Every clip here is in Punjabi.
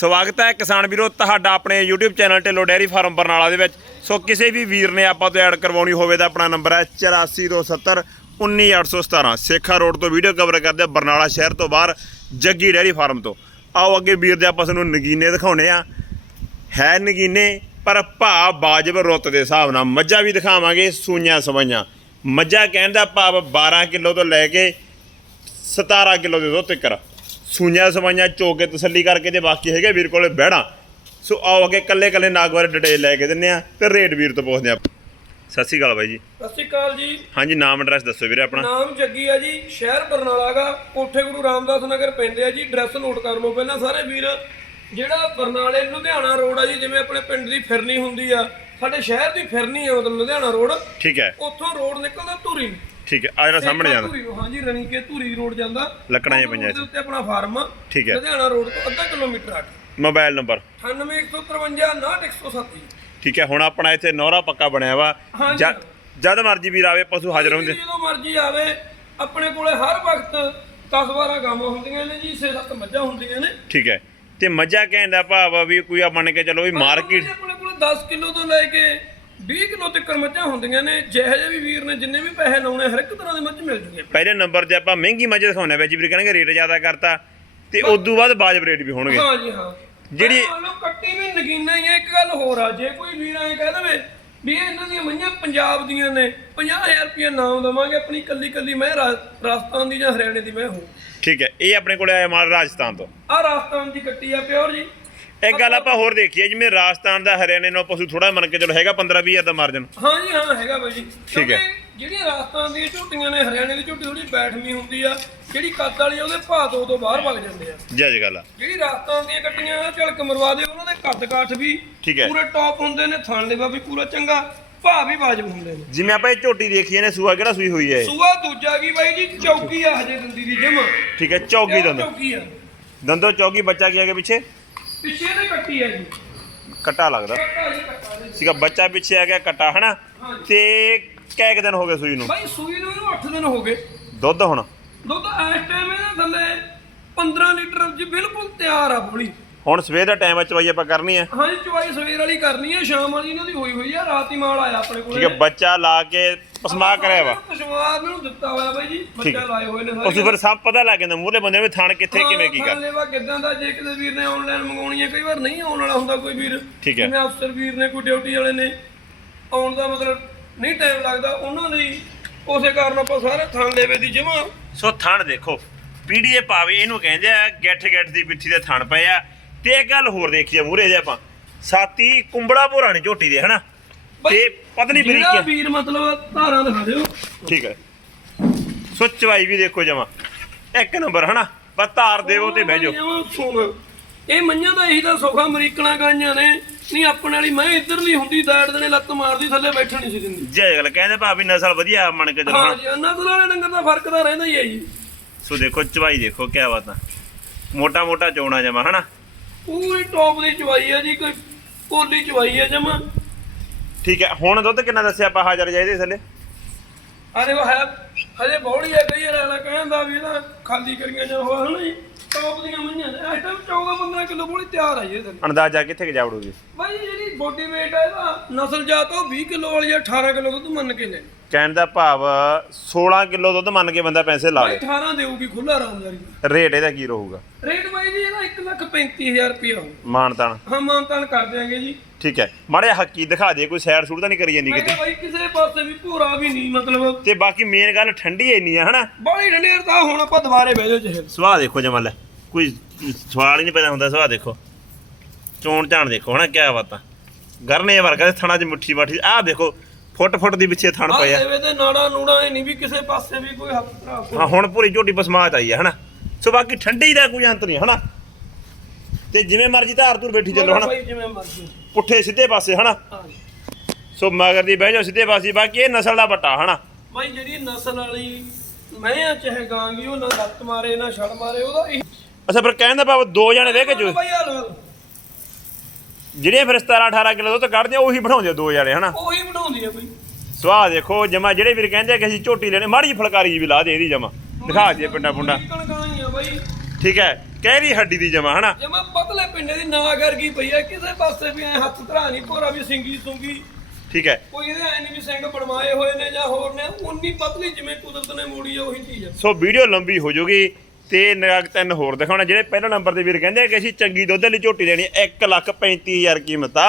ਸਵਾਗਤ ਹੈ ਕਿਸਾਨ ਵੀਰੋ, ਤੁਹਾਡਾ ਆਪਣੇ YouTube channel Dhillon dairy farm Barnala ਦੇ ਵਿੱਚ। ਸੋ ਕਿਸੇ ਵੀ ਵੀਰ ਨੇ ਆਪਾਂ ਤੋਂ ਐਡ ਕਰਵਾਉਣੀ ਹੋਵੇ ਤਾਂ ਆਪਣਾ ਨੰਬਰ ਹੈ 8470 19817 ਸੇਖਾ ਰੋਡ ਤੋਂ ਵੀਡੀਓ ਕਵਰ ਕਰਦੇ ਆ ਬਰਨਾਲਾ ਸ਼ਹਿਰ ਤੋਂ ਬਾਹਰ ਜੱਗੀ ਡੈਰੀ ਫਾਰਮ ਤੋਂ। ਆਓ ਅੱਗੇ ਵੀਰ ਦੇ ਆਪਾਂ ਤੁਹਾਨੂੰ ਨਗੀਨੇ ਦਿਖਾਉਣੇ ਆ। ਹੈ ਨਗੀਨੇ, ਪਰ ਭਾ ਬਾਜਬ ਰੁੱਤ ਦੇ ਹਿਸਾਬ ਨਾਲ। ਮੱਝਾਂ ਵੀ ਦਿਖਾਵਾਂਗੇ, ਸੂਈਆਂ ਸਵਾਈਆਂ। ਮੱਝਾਂ ਕਹਿਣ ਦਾ ਭਾਵ 12 ਕਿਲੋ ਤੋਂ ਲੈ ਕੇ 17 ਕਿਲੋ ਦੇ ਦੁੱਧ ਤੱਕ। ਸੂਈਆਂ ਸਵਾਈਆਂ ਚੋਕ ਕੇ ਤਸੱਲੀ ਕਰਕੇ ਤੇ ਬਾਕੀ ਹੈਗੇ ਵੀਰ ਕੋਲੇ ਬਹਿਣਾ। ਸੋ ਆਓ ਅੱਗੇ ਕੱਲੇ ਕੱਲੇ ਨਾਗ ਬਾਰੇ ਡਿਟੇਲ ਲੈ ਕੇ ਦਿੰਨੇ ਆ ਤੇ ਰੇਟ ਵੀਰ ਤੋਂ ਪੁੱਛਦੇ ਆ ਸਤਿ ਸ਼੍ਰੀ ਅਕਾਲ ਬਾਈ ਜੀ। ਸਤਿ ਸ਼੍ਰੀ ਅਕਾਲ ਜੀ। ਹਾਂਜੀ ਨਾਮ ਐਡਰੈਸ ਦੱਸੋ ਵੀਰੇ ਆਪਣਾ। ਨਾਮ ਜੱਗੀ ਆ ਜੀ ਸ਼ਹਿਰ ਬਰਨਾਲਾ ਗਾ ਕੋਠੇ ਗੁਰੂ ਰਾਮਦਾਸ ਨਗਰ ਪੈਂਦੇ ਆ ਜੀ ਐਡਰੈਸ ਨੋਟ ਕਰ ਲਓ ਪਹਿਲਾਂ ਸਾਰੇ ਵੀਰ। ਜਿਹੜਾ ਬਰਨਾਲੇ ਲੁਧਿਆਣਾ ਰੋਡ ਆ ਜੀ ਜਿਵੇਂ ਆਪਣੇ ਪਿੰਡ ਦੀ ਫਿਰਨੀ ਹੁੰਦੀ ਆ ਸਾਡੇ ਸ਼ਹਿਰ ਦੀ ਫਿਰਨੀ ਆ ਮਤਲਬ ਲੁਧਿਆਣਾ ਰੋਡ ਠੀਕ ਹੈ। ਉੱਥੋਂ ਰੋਡ ਨਿਕਲਦਾ ਧੂਰੀ। ਠੀਕ ਹੈ ਆ ਜਿਹੜਾ ਸਾਹਮਣੇ ਜਾਂਦਾ। ਧੂਰੀ ਨੂੰ ਹਾਂਜੀ ਰਣੀ ਕੇ ਧੂਰੀ ਰੋਡ ਜਾਂਦਾ। ਲੱਕੜਾਂ ਦੇ ਉੱਤੇ ਆਪਣਾ ਫਾਰਮ ਠੀਕ ਹੈ। ਲੁਧਿਆਣਾ ਰੋਡ ਤੋਂ ਅੱਧਾ ਕਿਲੋਮੀਟਰ ਆ ਕੇ। Mobile number. 98153 98107 ਠੀਕ ਹੈ ਹੁਣ ਆਪਣਾ ਇੱਥੇ ਨੌਰਾ ਪੱਕਾ ਬਣਿਆ ਵਾ। ਜਦ ਮਰਜ਼ੀ ਵੀਰ ਆਵੇ ਪਸ਼ੂ ਹਾਜ਼ਰ ਹੁੰਦੇ ਜਦੋਂ ਮਰਜ਼ੀ ਆਵੇ ਆਪਣੇ ਕੋਲੇ ਹਰ ਵਕਤ 10 12 ਗਾਵਾਂ ਹੁੰਦੀਆਂ ਨੇ ਜੀ 6-7 ਮੱਝਾਂ ਹੁੰਦੀਆਂ ਨੇ। ਠੀਕ ਹੈ। ਤੇ ਮੱਝਾਂ ਕਹਿਣ ਦਾ ਭਾਵ ਆ ਵੀ ਕੋਈ ਆ ਮੰਨ ਕੇ ਚਲੋ ਵੀ ਮਾਰਕੀਟ ਆਪਣੇ ਕੋਲ 10 ਕਿਲੋ ਤੋਂ ਲੈ ਕੇ 20 ਕਿਲੋ ਤੱਕ ਮੱਝਾਂ ਹੁੰਦੀਆਂ ਨੇ ਜਿਹੇ ਜਿਹੇ ਵੀ ਵੀਰ ਨੇ ਜਿੰਨੇ ਵੀ ਪੈਸੇ ਲਾਉਣੇ ਹਰ ਇੱਕ ਤਰ੍ਹਾਂ ਦੀ ਮੱਝ ਮਿਲ ਜੂਗੀ ਪਹਿਲੇ ਨੰਬਰ ਤੇ ਆਪਾਂ ਮਹਿੰਗੀ ਮੱਝ ਦਿਖਾਉਣੇ ਵਿੱਚ ਵੀਰ ਕਹਿਣਗੇ ਰੇਟ ਜ਼ਿਆਦਾ ਕਰਤਾ ਤੇ ਉਦੋਂ ਬਾਅਦ ਬਾਜਬ ਰੇਟ ਵੀ ਹੋਣਗੇ। ਹਾਂ ਜੀ ਹਾਂ। ਜਿਹੜੀ- ਲਓ ਕੱਟੀ ਵੀ ਨਗੀਨਾ ਹੀ ਹੈ ਇੱਕ ਗੱਲ ਹੋਰ ਆ ਜੇ ਕੋਈ ਵੀਰ ਐ ਕਹਿ ਦੇਵੇ ਵੀ ਇਹ ਇਹਨਾਂ ਦੀਆਂ ਮੱਝਾਂ ਪੰਜਾਬ ਦੀਆਂ ਨੇ 50000 ਰੁਪਏ ਨਾਮ ਦਵਾਂਗੇ ਆਪਣੀ ਕੱਲੀ ਕੱਲੀ ਮੈਂ ਰਾਜਸਥਾਨ ਦੀ ਜਾਂ ਹਰਿਆਣੇ ਦੀ ਮੈਂ ਹੋ। ਠੀਕ ਹੈ ਇਹ ਆਪਣੇ ਕੋਲੇ ਆਇਆ ਮਾਲ ਰਾਜਸਥਾਨ ਤੋਂ। ਆ ਰਾਜਸਥਾਨ ਦੀ ਕੱਟੀ ਆ ਪਿਓਰ ਜੀ। ਇੱਕ ਗੱਲ ਆਪਾਂ ਹੋਰ ਦੇਖੀਏ ਜਿਵੇਂ ਰਾਜਸਥਾਨ ਦਾ ਹਰਿਆਣੇ ਨਾਲ ਪਸ਼ੂ ਥੋੜਾ ਮੰਨ ਕੇ ਚਲੋ ਹੈਗਾ 15 20 ਹਜ਼ਾਰ ਦਾ ਮਾਰਜਨ ਹਾਂ ਜੀ ਹਾਂ ਹੈਗਾ ਬਾਈ ਜੀ। ਠੀਕ ਹੈ। ਜਿਹੜੀਆਂ ਰਾਜਸਥਾਨ ਦੀਆਂ ਝੋਟੀਆਂ ਨੇ ਹਰਿਆਣੇ ਦੀ ਝੋਟੀ ਥੋੜੀ ਬੈਠਵੀਂ ਹੁੰਦੀ ਆ ਜਿਹੜੀ ਕੱਦ ਵਾਲੀ ਆ ਉਹਦੇ ਭਾਅ ਤੋਂ ਤੋਂ ਬਾਹਰ ਵਗ ਜਾਂਦੇ ਆ। ਜੱਜ ਗੱਲ। ਆ ਜਿਹੜੀ ਰਾਜਸਥਾਨ ਦੀਆਂ ਕੱਟੀਆਂ ਆ ਝਲਕ ਮਰਵਾ ਦੇ ਉਹਨਾਂ ਦੇ ਕੱਦ ਕਾਠ ਵੀ ਠੀਕ ਹੈ। ਪੂਰੇ ਟੌਪ ਹੁੰਦੇ ਨੇ ਥਣ ਲੇਵਾ ਵੀ ਪੂਰਾ ਚੰਗਾ ਭਾਅ ਵੀ ਵਾਜਬ ਹੁੰਦੇ ਨੇ। ਜਿਵੇਂ ਆਪਾਂ ਇਹ ਝੋਟੀ ਦੇਖੀਏ ਨੇ ਸੂਆ ਕਿਹੜਾ ਸੂਈ ਹੋਈ ਹੈ? ਸੂਆ ਦੂਜਾ ਕੀ ਬਾਈ ਜੀ? ਚੌਕੀ ਆ ਹਜੇ ਦੰਦੀ ਦੀ ਜਮਾ ਠੀਕ ਹੈ ਚੌਗੀ ਦੰਦ। ਚੌਕੀ ਆ। ਦੰਦੋ ਚੌਗੀ ਬੱਚਾ ਕੀ ਹੈਗਾ ਪਿੱਛੇ? ਪਿੱਛੇ ਤੇ ਕੱਟੀ ਆ ਜੀ। ਕੱਟਾ ਲੱਗਦਾ। ਕੱਟਾ ਜੀ ਕੱਟਾ ਜੀ। ਸੀਗਾ ਬੱਚਾ ਪਿੱਛੇ ਆ ਗਿਆ ਕੱਟਾ ਹਨਾ? ਤੇ ਕੈ ਕੁ ਦਿਨ ਹੋ ਗਏ ਸੂਈ ਨੂੰ? ਬਾਈ ਸੂਈ ਨੂੰ ਇਹਨੂੰ 8 ਦਿਨ ਹੋ ਗਏ। ਦੁੱਧ ਹੁਣ? ਦੁੱਧ ਇਸ ਟਾਈਮ ਇਹਦੇ ਥੱਲੇ 15 ਲੀਟਰ ਜੀ ਬਿਲਕੁਲ ਤਿਆਰ ਆ ਬੋਲੀ। ਹੁਣ ਸਵੇਰ ਦਾ ਟਾਈਮ ਚਵਾਈ ਆਪਾਂ ਕਰਨੀ ਹੈ ਹਾਂਜੀ ਚਵਾਈ ਸਵੇਰ ਵਾਲੀ ਕਰਨੀ ਹੈ ਸ਼ਾਮ ਵਾਲੀ ਇਹਨਾਂ ਦੀ ਹੋਈ ਹੋਈ ਆ ਰਾਤ ਹੀ ਮਾਲ ਆਇਆ ਆਪਣੇ ਕੋਲ ਠੀਕ ਹੈ ਬੱਚਾ ਲਾ ਕੇ ਪਸਮਾ ਕਰਿਆ ਵਾ। ਪਸ਼ਵਾਰ ਨੂੰ ਦਿੱਤਾ ਹੋਇਆ ਬਾਈ ਜੀ ਬੱਚਾ ਲਾਏ ਹੋਏ ਨੇ ਸਾਰੇ। ਉਸ ਫਿਰ ਸਭ ਪਤਾ ਲੱਗ ਜਾਂਦਾ ਮੂਹਰੇ ਬੰਦੇ ਵੀ ਥਣ ਕਿੱਥੇ ਕਿਵੇਂ ਕੀ ਕਰ ਲੈਵਾ ਕਿਦਾਂ ਦਾ ਜੇ ਕਿਸੇ ਵੀਰ ਨੇ ਆਨਲਾਈਨ ਮੰਗਾਉਣੀ ਹੈ ਕਈ ਵਾਰ ਨਹੀਂ ਆਉਣ ਵਾਲਾ ਹੁੰਦਾ ਕੋਈ ਵੀਰ। ਠੀਕ ਹੈ। ਜਿਵੇਂ ਅਫਸਰ ਵੀਰ ਨੇ ਕੋਈ ਡਿਊਟੀ ਵਾਲੇ ਨੇ ਆਉਣ ਦਾ ਮਤਲਬ ਨਹੀਂ ਟਾਈਮ ਲੱਗਦਾ ਉਹਨਾਂ ਲਈ ਉਸੇ ਕਾਰਨ ਆਪਾਂ ਸਾਰੇ ਥਾਂ ਲੈਵੇ ਦੀ ਜਮਾ। ਸੋ ਥਣ ਦੇਖੋ ਪੀੜੀਏ ਪਾਵੇ ਇਹਨੂੰ ਕਹਿੰਦੇ ਆ ਗੱਠ ਗੱਠ ਦੀ ਪਿੱਠੀ ਦੇ ਥਣ ਪਏ ਆ। ਤੇ ਇੱਕ ਗੱਲ ਹੋਰ ਦੇਖੀਏ ਮੂਹਰੇ ਦੇ ਆਪਾਂ। ਸਾਤੀ ਕੁੰਬੜਾ ਭੋਰਾ ਨੀ ਝੋਟੀ ਦੇ ਹਨਾ? ਤੇ ਪਤਲੀ ਬਰੀਕ ਵੀਰ ਮਤਲਬ ਧਾਰਾਂ ਦਿਖਾ ਦਿਓ। ਠੀਕ ਹੈ ਸੋ ਚਵਾਈ ਵੀ ਦੇਖੋ ਜਮਾ। ਇੱਕ ਨੰਬਰ ਹਨਾ? ਬਸ ਧਾਰ ਦੇਵੋ ਤੇ ਬਹਿ ਜਾਓ। ਇਹ ਮੰਝਾਂ ਦਾ ਇਹੀ ਤਾਂ ਸੋਖਾ ਅਮਰੀਕਣਾ ਗਾਈਆਂ ਨੇ। ਨਹੀਂ ਆਪਣੇ ਵਾਲੀ ਮੈਂ ਇੱਧਰਲੀ ਹੁੰਦੀ ਦਾੜ ਦੇ ਨੇ ਲੱਤ ਮਾਰਦੀ ਥੱਲੇ ਬੈਠਣ ਨਹੀਂ ਸੀ ਦਿੰਦੀ। ਜੇ ਗੱਲ ਕਹਿੰਦੇ ਭਾਵੇਂ ਨਸਲ ਵਧੀਆ ਮੰਨ ਕੇ ਚਲੋ ਹਾਂ ਜੀ ਨਸਲ ਵਾਲੇ ਡੰਗਰ ਦਾ ਫ਼ਰਕ ਤਾਂ ਰਹਿੰਦਾ ਹੀ ਹੈ ਜੀ। ਸੋ ਦੇਖੋ ਚਵਾਈ ਦੇਖੋ ਕਿਆ ਬਾਤ ਆ। ਮੋਟਾ ਮੋਟਾ ਚੋਣਾ ਜਮਾ ਹਨਾ? ਪੂਰੀ ਟੌਪ ਦੀ ਚਵਾਈ ਹੈ ਜੀ ਕੋਈ ਪੋਲੀ ਚਵਾਈ ਹੈ ਜਮਾ। ਠੀਕ ਹੈ ਹੁਣ ਦੁੱਧ ਕਿੰਨਾ ਦੱਸਿਆ ਆਪਾਂ ਹਾਜ਼ਰ ਜਾਈਦੇ ਥੱਲੇ? ਅਰੇ ਉਹ ਹੈ ਹਜੇ ਬੌੜੀ ਹੈ ਕਈ ਅਗਲਾ ਕਹਿੰਦਾ ਵੀ ਇਹਦਾ ਖਾਲੀ ਕਰੀਆਂ ਜਾਂ ਹੋਇਆ ਹਨਾ ਜੀ ਟੌਪ ਦੀਆਂ ਮੰਝਾਂ ਨੇ। ਇਸ ਟਾਈਮ 14 15 ਕਿਲੋ ਬੋਲੀ ਤਿਆਰ ਜੀ ਇਹਦੇ ਅੰਦਾਜ਼ਾ ਕਿੱਥੇ ਕਿ ਜਾਵੜੂਗੀ ਬਾਈ ਜਿਹੜੀ ਬੋਡੀ weight ਹੈ ਇਹਦਾ ਨਸਲ ਜਾਤ ਉਹ 20 ਕਿਲੋ ਵਾਲੀ ਹੈ 18 ਕਿਲੋ ਦੁੱਧ ਮੰਨ ਕੇ ਲੈ ਕਹਿਣ ਦਾ ਭਾਵ 16 ਕਿਲੋ ਦੁੱਧ ਮੰਨ ਕੇ ਬੰਦਾ ਪੈਸੇ ਲਾ ਲੇ। 18 ਦੇਊਗੀ ਖੁੱਲਾ ਆਰਾਮਦਾਰੀ। ਰੇਟ ਇਹਦਾ ਕੀ ਰਹੂਗਾ? ਰੇਟ ਬਾਈ ਜੀ ਇਹਦਾ 1 ਲੱਖ 35000 ਰੁਪਇਆ ਹੋਊ। ਮਾਨਤਾਨ। ਹਾਂ ਮਾਨਤਾਨ ਕਰ ਦਿਆਂਗੇ ਜੀ। ਠੀਕ ਹੈ। ਮਾੜੇ ਹੱਕੀ ਦਿਖਾ ਦੇ ਕੋਈ ਸਾਈਡ ਸੂਟ ਤਾਂ ਨਹੀਂ ਕਰੀ ਜਾਂਦੀ ਮੈਂ ਕਿਤੇ? ਕਿਹਾ ਬਾਈ ਕਿਸੇ ਪਾਸੇ ਵੀ ਭੂਰਾ ਵੀ ਨਹੀਂ ਮਤਲਬ। ਤੇ ਬਾਕੀ ਮੇਨ ਗੱਲ ਠੰਡੀ ਇੰਨੀ ਆ ਹਨਾ? ਬਾਈ ਢੰਡੇਰ ਤਾਂ ਹੁਣ ਆਪਾਂ ਦੁਬਾਰੇ ਬਹਿ ਜਾਓ ਜਿਹੇ। ਸੁਆਹ ਦੇਖੋ ਜਮਲ ਕੋਈ ਸਵਾਲ ਹੀ ਨਹੀਂ ਪੈਦਾ ਹੁੰਦਾ ਸੁਆਹ ਦੇਖੋ। ਚੋਣ ਝਾਣ ਦੇਖੋ ਹਨਾ ਕਿਆ ਬਾਤਾਂ ਗਰਨੇ ਵਰਗਾ ਤੇ ਥਣਾ ਚ ਮੁੱਠੀ ਬਾਠੀ ਆਹ ਦੇਖੋ ਫੁੱਟ ਫੁੱਟ ਦੀ ਪਿੱਛੇ ਥਣ ਪਏ ਆ। ਦੇਵੇ ਤੇ ਨਾੜਾ ਨੂੜਾ ਇਹ ਨਹੀਂ ਵੀ ਕਿਸੇ ਪਾਸੇ ਵੀ ਕੋਈ ਹੱਥ ਹਾਂ ਹੁਣ ਪੂਰੀ ਝੋਟੀ ਬਸਮਾਤ ਆਈ ਹੈ ਹਨਾ? ਸੋ ਬਾਕੀ ਠੰਡੀ ਦਾ ਕੋਈ ਅੰਤ ਨਹੀਂ ਹਨਾ? ਤੇ ਜਿਵੇਂ ਮਰਜ਼ੀ ਧਾਰ ਧੂਰ ਬੈਠੀ ਚੱਲੋ ਹਨਾ? ਬਾਈ ਜਿਵੇਂ ਮਰਜ਼ੀ। ਪੁੱਠੇ ਸਿੱਧੇ ਪਾਸੇ ਹਨਾ। ਸੋ ਮਗਰ ਦੀ ਬਹਿ ਜਾਓ ਸਿੱਧੇ ਪਾਸੇ ਬਾਕੀ ਇਹ ਨਸਲ ਦਾ ਵੱਟਾ ਹਨਾ? ਬਾਈ ਜਿਹੜੀ ਨਸਲ ਵਾਲੀ ਮੈਂ ਆ ਚਾਹੇ ਗਾਂਗੀ ਉਹ ਨਾ ਲੱਤ ਮਾਰੇ ਨਾ ਛੜ ਮਾਰੇ ਉਹਦਾ ਇਹ ਅੱਛਾ ਫਿਰ ਕਹਿਣ ਦਾ ਭਾਵ ਦੋ ਜਣੇ ਰਹਿ ਕੇ ਜੋ ਬਾਈ ਆ ਜਿਹੜੀਆਂ ਫਿਰ 17 18 ਕਿਲੋ ਦੁੱਧ ਕੱਢਦੇ ਆ, ਉਹੀ ਬਣਾਉਂਦੇ ਆ ਦੋ ਜਣੇ ਹਨਾ? ਉਹੀ ਬਣਾਉਂਦੀ ਆ ਬਈ। ਸਵਾਹ ਦੇਖੋ ਜਮਾ ਜਿਹੜੇ ਵੀਰ ਕਹਿੰਦੇ ਆ ਕਿ ਅਸੀਂ ਝੋਟੀ ਲੈਣੇ ਮਾੜੀ ਜਿਹੀ ਫੁਲਕਾਰੀ ਵੀ ਲਾ ਦੇ ਇਹਦੀ ਜਮਾ। ਦਿਖਾ ਦਈਏ ਪਿੰਡਾ ਪੁੰਡਾ ਨਿਕਲ ਗਾਈਆਂ ਬਾਈ। ਠੀਕ ਹੈ ਕਹਿਰੀ ਹੱਡੀ ਦੀ ਜਮਾ ਹਨਾ? ਜਮਾ ਪਤਲੇ ਪਿੰਡੇ ਦੀ ਨਾ ਕਰ ਗਈ ਪਈ ਆ ਕਿਸੇ ਪਾਸੇ ਵੀ ਐ ਹੱਥ ਧਰਾ ਨਹੀਂ ਭੋਰਾ ਵੀ ਸਿੰਗੀ ਸੁੰਗੀ। ਠੀਕ ਹੈ। ਕੋਈ ਇਹਦੇ ਐ ਨਹੀਂ ਵੀ ਸਿੰਘ ਬਣਵਾਏ ਹੋਏ ਨੇ ਜਾਂ ਹੋਰ ਨੇ ਉਨੀ ਪਤਲੀ ਜਿਵੇਂ ਕੁਦਰਤ ਨੇ ਮੋੜੀ ਆ ਉਹੀ ਚੀਜ਼ ਆ। ਸੋ ਵੀਡੀਓ ਲੰਬੀ ਹੋ ਜਾਊਗੀ ਤੇ ਨਗਾਗ ਤਿੰਨ ਹੋਰ ਦਿਖਾਉਣਾ ਜਿਹੜੇ ਪਹਿਲੇ ਨੰਬਰ ਦੇ ਵੀਰ ਕਹਿੰਦੇ ਆ ਕਿ ਅਸੀਂ ਚੰਗੀ ਦੁੱਧ ਵਾਲੀ ਝੋਟੀ ਦੇਣੀ 1 ਲੱਖ 35000 ਕੀਮਤ ਆ।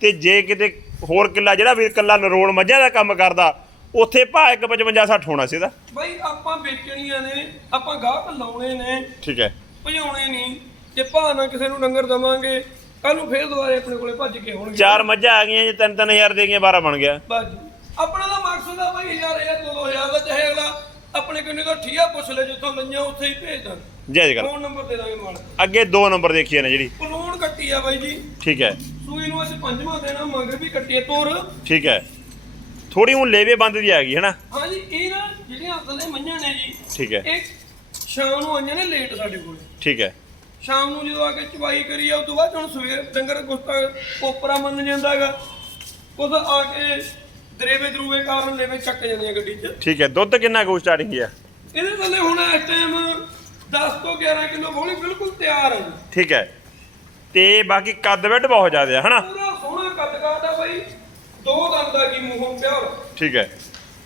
ਤੇ ਜੇ ਕਿਤੇ ਹੋਰ ਕਿੱਲਾ ਜਿਹੜਾ ਵੀਰ ਕੱਲਾ ਨਰੋਲ ਮੱਝਾਂ ਦਾ ਕੰਮ ਕਰਦਾ ਉੱਥੇ ਭਾ 155 60 ਹੋਣਾ ਸੀ ਇਹਦਾ। ਬਈ ਆਪਾਂ ਵੇਚਣੀਆਂ ਨੇ ਆਪਾਂ ਗਾਹਕ ਲਾਉਣੇ ਨੇ। ਠੀਕ ਹੈ। ਭਜਾਉਣੇ ਨਹੀਂ। ਜੇ ਭਾ ਨਾ ਕਿਸੇ ਨੂੰ ਡੰਗਰ ਦਵਾਂਗੇ ਕੱਲ ਨੂੰ ਫੇਰ ਦੁਬਾਰੇ ਆਪਣੇ ਕੋਲੇ ਭੱਜ ਕੇ ਆਉਣਗੇ। ਚਾਰ ਮੱਝਾਂ ਆ ਗਈਆਂ ਜੇ 3-3000 ਦੇ ਗਈਆਂ 12 ਬਣ ਗਿਆ। ਬਸ ਜੀ। ਆਪਣਾ ਦਾ ਮਕਸਦ ਆ ਬਈ ਯਾਰ ਇਹ 2000 ਦਾ ਚਾਹੇ ਅਗਲਾ ਆਪਣੇ ਕੋਲ ਤੋਂ ਠੀਆ ਪੁੱਛ ਲੈ ਜਿੱਥੋਂ ਲਈਆਂ ਉੱਥੇ ਹੀ ਭੇਜ ਦਾਂ ਜੈ ਜਗਰ ਫੋਨ ਨੰਬਰ ਦੇ ਦਾਂਗੇ ਮਾਲ ਅੱਗੇ ਦੋ ਨੰਬਰ ਦੇਖੀਏ ਨਾ ਜਿਹੜੀ। ਪਲੂਣ ਕੱਟੀ ਆ ਬਾਈ ਜੀ। ਠੀਕ ਹੈ। ਸੂਈ ਨੂੰ ਅਸੀਂ ਪੰਜਵਾਂ ਦੇਣਾ ਮੰਗ ਵੀ ਕੱਟੀ ਆ ਤੋਰ। ਠੀਕ ਹੈ। ਥੋੜੀ ਹੁਣ ਲੇਵੇ ਬੰਦ ਦੀ ਆ ਗਈ ਹਨਾ? ਹਾਂ ਜੀ ਇਹ ਨਾ ਜਿਹੜੀਆਂ ਅਸਲੇ ਮੰਝਾਂ ਨੇ ਜੀ ਠੀਕ ਹੈ। ਇਹ ਸ਼ਾਮ ਨੂੰ ਆਈਆਂ ਨੇ ਲੇਟ ਸਾਡੇ ਕੋਲ। ਠੀਕ ਹੈ। ਸ਼ਾਮ ਨੂੰ ਜਦੋਂ ਆ ਕੇ ਚਵਾਈ ਕਰੀ ਆ ਉਸ ਤੋਂ ਬਾਅਦ ਹੁਣ ਸਵੇਰ ਡੰਗਰ ਕੁੱਤਾ ਕੋਪਰਾ ਮੰਨ ਜਾਂਦਾਗਾ ਕੁਝ ਆ ਕੇ ਦਰੇਵੇ ਦਰੂਵੇ ਕਾਰਨ ਲੈਵੇ ਚੱਕ ਜਾਂਦੀਆਂ ਗੱਡੀ 'ਚ। ਠੀਕ ਹੈ ਦੁੱਧ ਕਿੰਨਾ ਕੁ ਸਟਾਰਟਿੰਗ ਹੈ? ਇਹਦੇ ਥੱਲੇ ਹੁਣ ਇਸ ਟਾਈਮ 10 ਤੋਂ 11 ਕਿਲੋ ਬੋਲੀ ਬਿਲਕੁਲ ਤਿਆਰ ਹੈ ਠੀਕ ਹੈ। ਤੇ ਬਾਕੀ ਕੱਦ ਵੱਡ ਬਹੁਤ ਜ਼ਿਆਦਾ ਹੈ ਹਨਾ? ਪੂਰਾ ਸੋਹਣਾ ਕੱਦ ਕਾਟ ਆ ਬਾਈ। ਦੋ ਦੰਦ ਕੀ ਠੀਕ ਹੈ।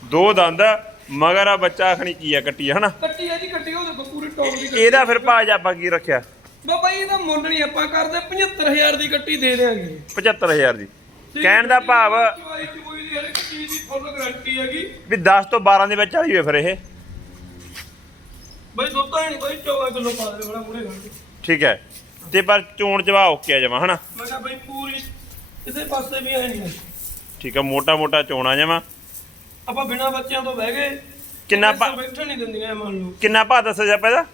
ਦੋ ਦੰਦ ਮਗਰ ਆ ਬੱਚਾ ਖਣੀ ਕੀ ਆ ਕੱਟੀ ਆ ਹਨਾ? ਕੱਟੀ ਆ ਜੀ ਕੱਟੀ ਉਹ ਦੇਖੋ ਪੂਰੀ ਟੌਪ ਦੀ ਕੱਟੀ ਇਹਦਾ ਫਿਰ ਭਾਜ ਆਪਾਂ ਕੀ ਰੱਖਿਆ? ਬਾਬਾ ਜੀ ਇਹਦਾ ਮੁੱਲ ਨਹੀਂ ਆਪਾਂ ਕਰਦੇ 75000 ਦੀ ਕੱਟੀ ਦੇ ਦੇਾਂਗੇ 75000 ਦੀ। ਕਹਿਣ ਦਾ ਭਾਵ ਚਵਾਈ ਚਵੂਈ ਦੀ ਹਰ ਇੱਕ ਚੀਜ਼ ਦੀ ਫੁੱਲ ਗਾਰੰਟੀ ਹੈਗੀ। ਵੀ 10 ਤੋਂ 12 ਦੇ ਵਿੱਚ ਆਈ ਹੋਏ ਫਿਰ ਇਹ। ਬਾਈ ਦੁੱਧ ਤਾਂ ਨਹੀਂ ਬਾਈ 14 ਕਿਲੋ ਪਾ ਦੇ ਬੜਾ ਮੂਰੇ ਘੰਟੇ ਠੀਕ ਹੈ। ਤੇ ਪਰ ਚੋਣ ਚਵਾ ਓਕੇ ਆ ਜਮਾ ਹਨਾ? ਮੈਂ ਕਿਹਾ ਬਾਈ ਪੂਰੀ ਕਿਸੇ ਪਾਸੇ ਵੀ ਐ ਨਹੀਂ। ਠੀਕ ਹੈ ਮੋਟਾ ਮੋਟਾ ਚੋਣਾ ਜਮਾ। ਆਪਾਂ ਬਿਨਾ ਬੱਚਿਆਂ ਤੋਂ ਬਹਿ ਗਏ। ਕਿੰਨਾ ਭਾ- ਬੈਠਣ ਨਹੀਂ ਦਿੰਦੀਆਂ ਇਹ ਮੰਨ ਲਓ। ਕਿੰਨਾ ਭਾਅ ਦੱਸਿਆ ਜਾ ਪਹਿਲਾਂ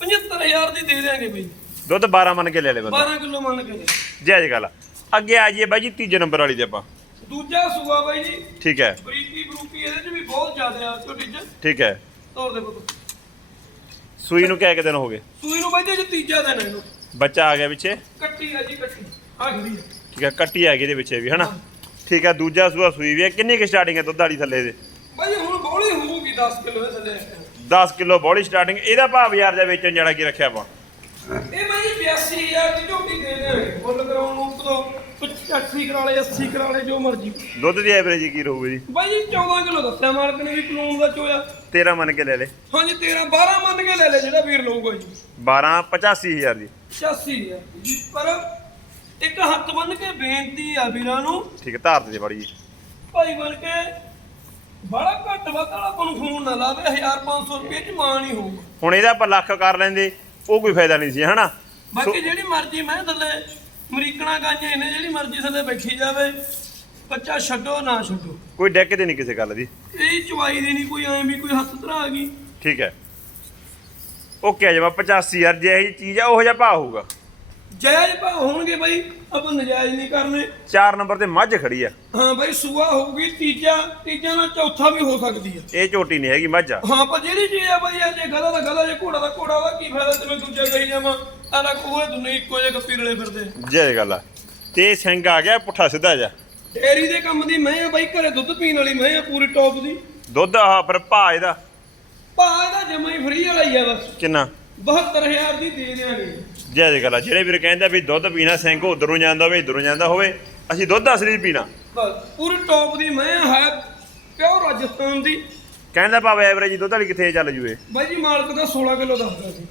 75000 ਦੀ ਦੇ ਦੇਾਂਗੇ ਬਾਈ। ਦੁੱਧ 12 ਮੰਨ ਕੇ ਲੈ ਲੈ ਬੰਦਾ। 12 ਕਿਲੋ ਮੰਨ ਕੇ ਜੈ ਜੈ ਗੱਲ ਅੱਗੇ ਆ ਜਾਈਏ ਬਾਈ ਜੀ ਤੀਜੇ ਨੰਬਰ ਵਾਲੀ ਤੇ ਆਪਾਂ। ਦੂਜਾ ਸੂਆ ਬਾਈ ਜੀ। ਠੀਕ ਹੈ। ਬਰੀਕੀ ਬਰੂਕੀ ਇਹਦੇ ਚ ਵੀ ਬਹੁਤ ਜ਼ਿਆਦਾ ਆ ਝੋਟੀ ਚ। ਠੀਕ ਹੈ। ਤੋਰ ਦੇ ਪੁੱਤ। ਸੂਈ ਨੂੰ ਕਿਹ ਦਿਨ ਹੋ ਗਏ? ਸੂਈ ਨੂੰ ਬਾਈ ਜੀ ਤੀਜਾ ਦਿਨ ਹੈ ਇਹਨੂੰ। ਬੱਚਾ ਆ ਗਿਆ ਪਿੱਛੇ? ਕੱਟੀ ਆ ਜੀ ਕੱਟੀ। ਆ ਖੜੀ ਆ। ਠੀਕ ਹੈ ਕੱਟੀ ਆ ਗਈ ਇਹਦੇ ਪਿੱਛੇ ਵੀ ਹਨਾ? ਠੀਕ ਹੈ ਦੂਜਾ ਸੂਆ ਸੂਈ ਵੀ ਹੈ ਕਿੰਨੀ ਕਿ ਸਟਾਰਟਿੰਗ ਹੈ ਦੁੱਧ ਵਾਲੀ ਥੱਲੇ ਦੇ ਬਾਈ ਹੁਣ ਬੋਲੀ ਹੋਊਗੀ 10 ਕਿਲੋ ਦੇ ਥੱਲੇ। ਇਸ time। 10 ਕਿਲੋ ਬੋਡੀ ਸਟਾਰਟਿੰਗ ਇਹਦਾ ਭਾਅ ਬਾਜ਼ਾਰ ਦੇ ਵੇਚਣ ਜਾਣਾ ਕੀ ਰੱਖਿਆ ਆਪਾਂ? ਇਹ ਬਾਈ 82000 ਦੀ ਝੋਟੀ ਦੇ ਦੇਾਂਗੇ ਮੁੱਲ ਕਰਾਉਣ ਨੂੰ ਕਦੋਂ 85 ਕਰਾ ਲੈ 80 ਕਰਾ ਲੈ ਜੋ ਮਰਜ਼ੀ। ਦੁੱਧ ਦੀ ਐਵਰੇਜ ਕੀ ਰਹੂਗੀ ਜੀ? ਬਾਈ ਜੀ 14 ਕਿਲੋ ਦੱਸਿਆ ਮਾਲਕ ਨੇ ਵੀ ਕਲੂਨ ਦਾ ਚੋਇਆ। 13 ਮੰਨ ਕੇ ਲੈ ਲੈ। ਹਾਂਜੀ 13 12 ਮੰਨ ਕੇ ਲੈ ਲੈ ਜਿਹੜਾ ਵੀਰ ਲਊਗਾ ਜੀ। 12 85000 ਦੀ। 86 ਜੀ ਪਰ ਇੱਕ ਹੱਥ ਬੰਨ ਕੇ ਬੇਨਤੀ ਆ ਵੀਰਾਂ ਨੂੰ। ਠੀਕ ਹੈ ਦੇ ਬੜੀ ਭਾਈ ਬਣ ਕੇ ਬੜਾ ਘੱਟ ਵੱਧ ਵਾਲਾ ਨੂੰ ਫੋਨ ਨਾ ਲਾਵੇ 1500 ਰੁਪਏ ਚ ਮਾਂ ਨਹੀਂ ਹੋਊਗਾ। ਹੁਣ ਇਹਦਾ ਆਪਾਂ ਲੱਖ ਕਰ ਲੈਂਦੇ ਉਹ ਕੋਈ ਫਾਇਦਾ ਨਹੀਂ ਸੀ ਹਨਾ? ਬਾਕੀ ਜਿਹੜੀ ਮਰਜ਼ੀ ਮੈਂ ਥੱਲੇ ਅਮਰੀਕਣਾ ਗਾਂਜੇ ਇਹਨੇ ਜਿਹੜੀ ਮਰਜ਼ੀ ਥੱਲੇ ਬੈਠੀ ਜਾਵੇ ਬੱਚਾ ਛੱਡੋ ਨਾ ਛੱਡੋ। ਕੋਈ ਡੈਕ ਤੇ ਨਹੀਂ ਕਿਸੇ ਗੱਲ ਦੀ। ਇਹ ਚਵਾਈ ਦੀ ਨਹੀਂ ਕੋਈ ਐਂ ਵੀ ਕੋਈ ਹੱਥ ਧਰਾ ਆ ਗਈ। ਠੀਕ ਹੈ। ਓਕੇ ਜਮਾ 85000 ਜੇ ਇਹ ਚੀਜ਼ ਆ ਉਹ ਜਿਹਾ ਭਾਅ ਹੋਊਗਾ। ਜਾਇਜ਼ ਭਾਅ ਹੋਣਗੇ ਬਾਈ ਆਪਾਂ ਨਜਾਇਜ਼ ਨਹੀਂ ਕਰਨੇ। 4 ਨੰਬਰ ਤੇ ਮੱਝ ਖੜੀ ਆ। ਹਾਂ ਬਾਈ ਸੂਆ ਹੋਊਗੀ ਤੀਜਾ ਤੀਜਾ ਨਾਲ ਚੌਥਾ ਵੀ ਹੋ ਸਕਦੀ ਹੈ ਇਹ ਝੋਟੀ ਨਹੀਂ ਹੈਗੀ ਮੱਝ ਆ। ਹਾਂ ਪਰ ਜਿਹੜੀ ਚੀਜ਼ ਆ ਬਾਈ ਜੇ ਗਧਾ ਦਾ ਗਧਾ ਜੇ ਘੋੜਾ ਦਾ ਘੋੜਾ ਦਾ ਕੀ ਫਾਇਦਾ ਤੇ ਮੈਂ ਦੂਜਾ ਕਹੀ ਜਾਵਾਂ? ਆਲਾ ਕੋਲੇ ਦੁਨੀਆ ਇੱਕੋ ਜਿਹੇ ਗੱਪੀ ਰਲੇ ਫਿਰਦੇ ਜੇ ਗੱਲ ਆ। ਤੇ ਸਿੰਘ ਆ ਗਿਆ ਪੁੱਠਾ ਸਿੱਧਾ ਜਾ। ਡੇਰੀ ਦੇ ਕੰਮ ਦੀ ਮੈਂ ਆ ਬਾਈ ਘਰੇ ਦੁੱਧ ਪੀਣ ਵਾਲੀ ਮੈਂ ਆ ਪੂਰੀ ਟੌਪ ਦੀ। ਦੁੱਧ ਆ ਫਿਰ ਭਾਅ ਇਹਦਾ। ਭਾਅ ਇਹਦਾ ਜਮਾ ਹੀ ਫਰੀ ਵਾਲਾ ਹੀ ਆ ਬਸ। ਕਿੰਨਾ? 72000 ਦੀ ਦੇ ਦਿਆਂਗੇ। ਜੈ ਜੈ ਗੱਲ ਜਿਹੜੇ ਵੀਰ ਕਹਿੰਦੇ ਆ ਵੀ ਦੁੱਧ ਪੀਣਾ ਸਿੰਘ ਉਧਰੋਂ ਜਾਂਦਾ ਹੋਵੇ ਇਧਰੋਂ ਜਾਂਦਾ ਹੋਵੇ ਅਸੀਂ ਦੁੱਧ ਅਸਲੀ ਪੀਣਾ। ਬਸ ਪੂਰੀ ਟੌਪ ਦੀ ਮੈਂ ਹੈ ਪਿਓਰ ਰਾਜਸਥਾਨ ਦੀ। ਕਹਿੰਦਾ ਭਾਵੇਂ ਐਵਰੇਜ ਦੁੱਧ ਵਾਲੀ ਕਿੱਥੇ ਚੱਲ ਜੂਏ। ਬਾਈ ਜੀ ਮਾਲਕ ਦਾ 16 ਕਿਲੋ ਦੱਸਦਾ ਸੀ।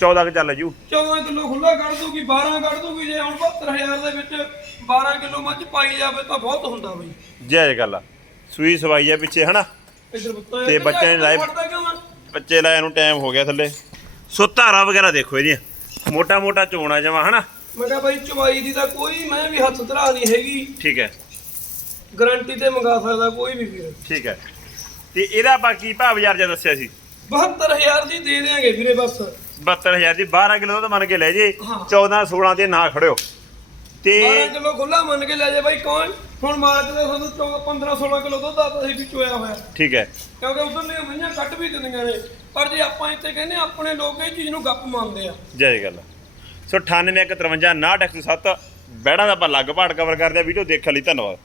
14 ਕ ਚੱਲ ਜੂ। 14 ਕਿਲੋ ਖੁੱਲਾ ਕੱਢ ਦੂਗੀ 12 ਕੱਢ ਦੂਗੀ ਜੇ ਹੁਣ 72000 ਦੇ ਵਿੱਚ 12 ਕਿਲੋ ਮੱਝ ਪਾਈ ਜਾਵੇ ਤਾਂ ਬਹੁਤ ਹੁੰਦਾ ਬਾਈ। ਜੈ ਜੈ ਗੱਲ ਸੂਈ ਸਵਾਈ ਆ ਪਿੱਛੇ ਹਨਾ? ਤੇ ਬੱਚਿਆਂ ਨੇ ਲਾਈਵ-? ਬੱਚੇ ਲਾਇਆ ਨੂੰ ਟਾਈਮ ਹੋ ਗਿਆ ਥੱਲੇ। ਸੋ ਧਾਰਾ ਵਗੈਰਾ ਦੇਖੋ ਇਹਦੀਆਂ। ਮੋਟਾ ਮੋਟਾ ਚੋਣਾ ਜਮਾ ਹਨਾ? ਮੈਂ ਕਿਹਾ ਬਾਈ ਚਵਾਈ ਦੀ ਤਾਂ ਕੋਈ ਮੈਂ ਵੀ ਹੱਥ ਧਰਾ ਨਹੀਂ ਹੈਗੀ। ਠੀਕ ਹੈ। ਗਾਰੰਟੀ ਤੇ ਮੰਗਾ ਸਕਦਾ ਕੋਈ ਵੀ ਵੀਰ। ਠੀਕ ਹੈ। ਤੇ ਇਹਦਾ ਬਾਕੀ ਭਾਅ ਬਾਜ਼ਾਰ ਜਾਂ ਦੱਸਿਆ ਸੀ? 72000 ਦੀ ਦੇ ਦੇਾਂਗੇ ਵੀਰੇ ਬਸ। 72000 ਦੀ 12 ਕਿਲੋ ਦੁੱਧ ਮੰਨ ਕੇ ਲੈ ਜੇ। ਹਾਂ। 14 16 ਦੇ ਨਾ ਖੜਿਓ। ਤੇ 12 ਕਿਲੋ ਖੁੱਲਾ ਮੰਨ ਕੇ ਲੈ ਜਾ ਬਾਈ ਕੌਣ? ਹੁਣ ਮਾਰਚ ਦੇ ਸਾਨੂੰ 15 16 ਕਿਲੋ ਦੁੱਧ ਆ ਤਾਂ ਅਸੀਂ ਵੀ ਚੋਇਆ ਹੋਇਆ। ਠੀਕ ਹੈ। ਕਿਉਂਕਿ ਉਧਰ ਦੀਆਂ ਮਈਆਂ ਕੱਟ ਵੀ ਦਿੰਦੀਆਂ ਨੇ। ਪਰ ਜੇ ਆਪਾਂ ਇੱਥੇ ਕਹਿੰਦੇ ਹਾਂ, ਆਪਣੇ ਲੋਕ ਇਹ ਚੀਜ਼ ਨੂੰ ਗੱਪ ਮੰਨਦੇ ਆ। ਜੈ ਜੈ ਗੱਲ। ਆ। ਸੋ 98 153 61 107 ਬੈੜਾਂ ਦਾ ਆਪਾਂ ਲੱਗ ਭਾੜ ਕਵਰ ਕਰਦੇ ਆ ਵੀਡੀਓ ਦੇਖਣ ਲਈ ਧੰਨਵਾਦ।